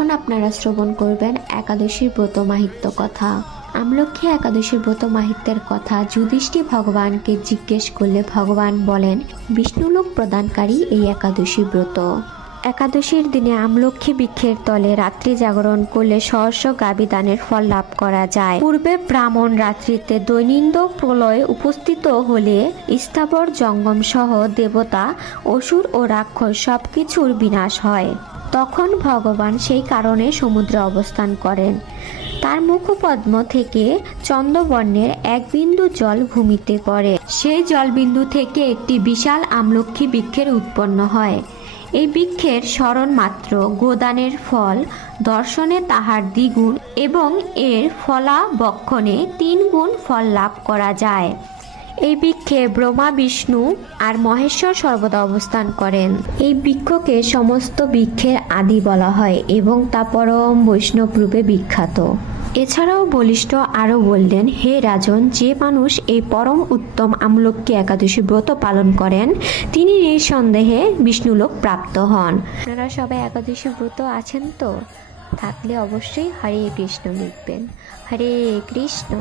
এখন আপনারা শ্রবণ করবেন একাদশীর ব্রত মাহাত্ম্য কথা। আমলক্ষী একাদশীর ব্রত মাহাত্ম্যের কথা যুধিষ্ঠির ভগবানকে জিজ্ঞেস করলে ভগবান বলেন, বিষ্ণুলোক প্রদানকারী এই একাদশী ব্রত। একাদশীর দিনে আমলক্ষী বৃক্ষের তলে রাত্রি জাগরণ করলে সহস্র গাভী দানের ফল লাভ করা যায়। পূর্বে ব্রাহ্মণ রাত্রিতে দৈনন্দিন প্রলয় উপস্থিত হলে স্থাবর জঙ্গম সহ দেবতা, অসুর ও রাক্ষস সবকিছুর বিনাশ হয়। তখন ভগবান সেই কারণে সমুদ্রে অবস্থান করেন। তার মুখপদ্ম থেকে চন্দ্রবর্ণের এক বিন্দু জল ভূমিতে পড়ে। সেই জলবিন্দু থেকে একটি বিশাল আমলক্ষী বৃক্ষের উৎপন্ন হয়। এই বৃক্ষের স্মরণ মাত্র গোদানের ফল দর্শনে তাহার দ্বিগুণ এবং এর ফলাবক্ষণে 3 গুণ ফল লাভ করা যায়। এই বৃক্ষে ব্রহ্মা, বিষ্ণু আর মহেশ্বর সর্বদা অবস্থান করেন। এই বৃক্ষকে সমস্ত বৃক্ষের আদি বলা হয় এবং তা পরম বৈষ্ণব রূপে বিখ্যাত। এছাড়াও বলিষ্ঠ আরও বললেন, হে রাজন, যে মানুষ এই পরম উত্তম আমলক্ষী একাদশী ব্রত পালন করেন তিনি নিঃসন্দেহে বিষ্ণুলোক প্রাপ্ত হন। আপনারা সবাই একাদশী ব্রত আছেন তো? থাকলে অবশ্যই হরে কৃষ্ণ লিখবেন। হরে কৃষ্ণ।